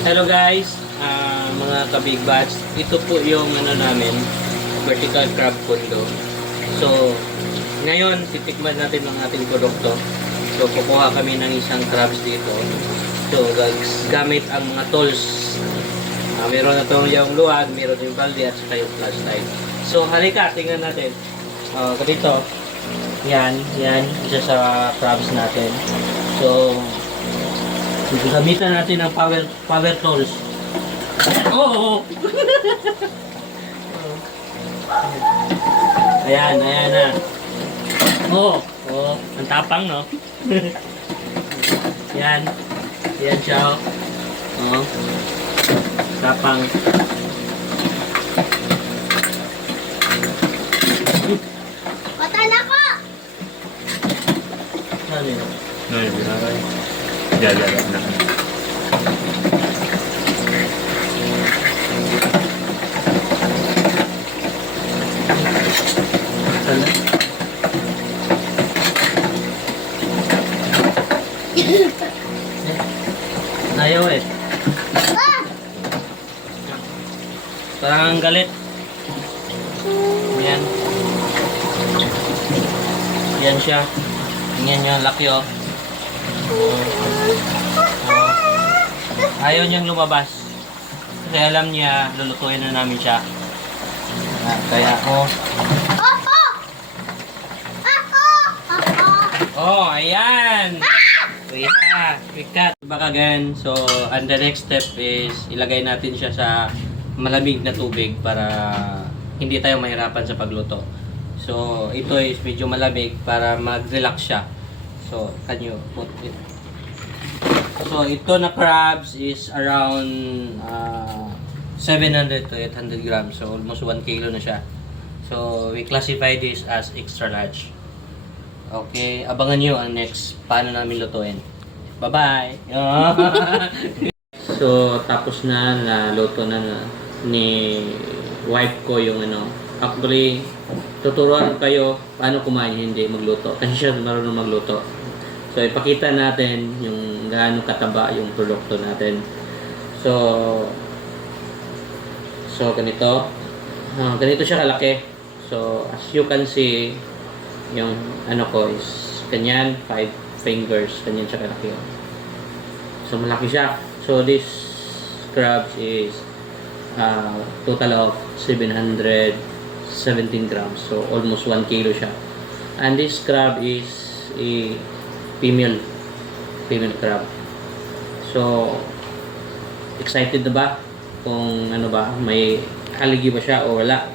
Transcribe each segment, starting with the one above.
Hello guys, mga ka-big bats. Ito po yung namin, vertical crab condo. So, ngayon titikman natin ang ating produkto. So, kukuha kami ng isang crabs dito. So, gamit ang mga tools. Meron na itong yung luwag, meron yung balde at saka yung flashlight. So, halika, tingnan natin. Dito, yan, isa sa crabs natin. So, gamitan natin ng power tools. Oh! Ayan na. Oh, ang tapang, no? Yan siya. Oh, tapang. Patan ako! Ano yun? Jalan na. Ayaw eh. Ah! Parang ang galit. Yan. Yan siya. Tingnan nyo, laki oh. Ayaw niyang lumabas. Kasi alam niya, lulutuin na namin siya. Kaya ako. Oh, ayan! Quick back again. So, and the next step is ilagay natin siya sa malamig na tubig para hindi tayo mahirapan sa pagluto. So, ito is medyo malamig para mag-relax siya. So, can you put it? So, ito na crabs is around 700 to 800 grams. So, almost 1 kilo na siya. So, we classify this as extra large. Okay, abangan nyo ang next paano namin lutuin. Bye-bye! So, tapos na luto na ni wife ko yung Actually, tuturuan kayo paano kumain hindi magluto. Kasi siya marunong magluto. So, ipakita natin yung gaano kataba yung produkto natin. So, ganito. Ganito siya kalaki. So, as you can see, yung ko is kanyan, 5 fingers. Kanyan siya kalaki. So, malaki siya. So, this crabs is total of 717 grams. So, almost 1 kilo siya. And this crab is a female crab. So, excited na ba? Kung may haligi ba siya o wala?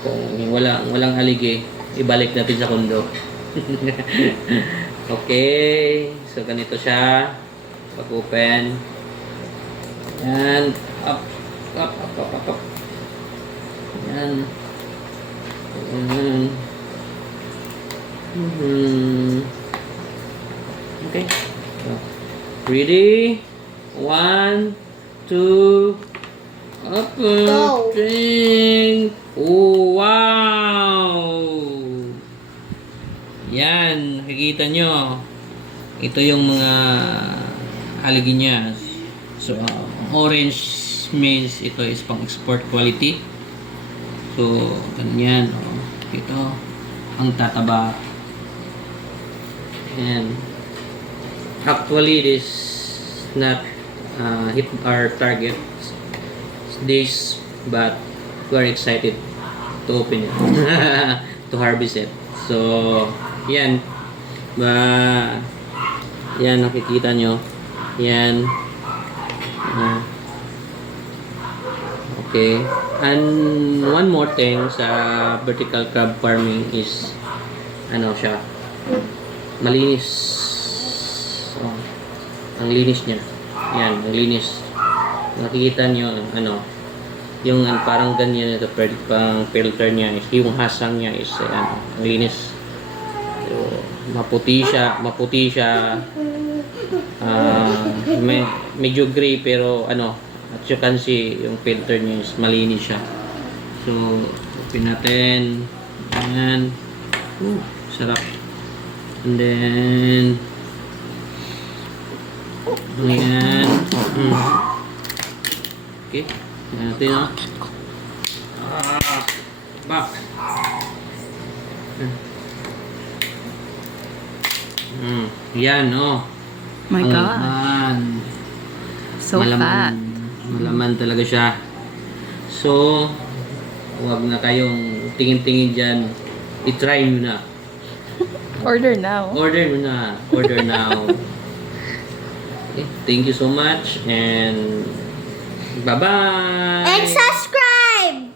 Kung walang haligi, ibalik natin sa kondo. Okay. So, ganito siya. Pag-open. Yan. Up. Yan. Okay. So, ready? 1, 2, open. Go. Ding. Oh, wow! Yan, nakikita nyo. Ito yung mga haligi niya. So, orange means ito is pang export quality. So, ganyan. Ito, ang tataba. And actually, this not hit our target this, but we are excited to open it, to harvest it. So, yan. Yan, nakikita nyo. Yan. Okay. And one more thing sa vertical crab farming is siya, malinis. Ang linis niya. Yan, ang linis. Nakikita nyo yung parang ganyan ito, pang filter niya is yung hasang niya is ang linis. So, maputi siya. Medyo gray pero at you can see yung filter niya is malinis siya. So, open natin. Ayan. Sarap. And then, ayan. Okay. Natin, no? Bak. Yan, no? My God. Malaman. So fat. Malaman talaga siya. So, huwag na kayong tingin-tingin dyan. I-try nyo na. Order now. Order mo na. Order now. Okay, thank you so much and bye-bye! And subscribe!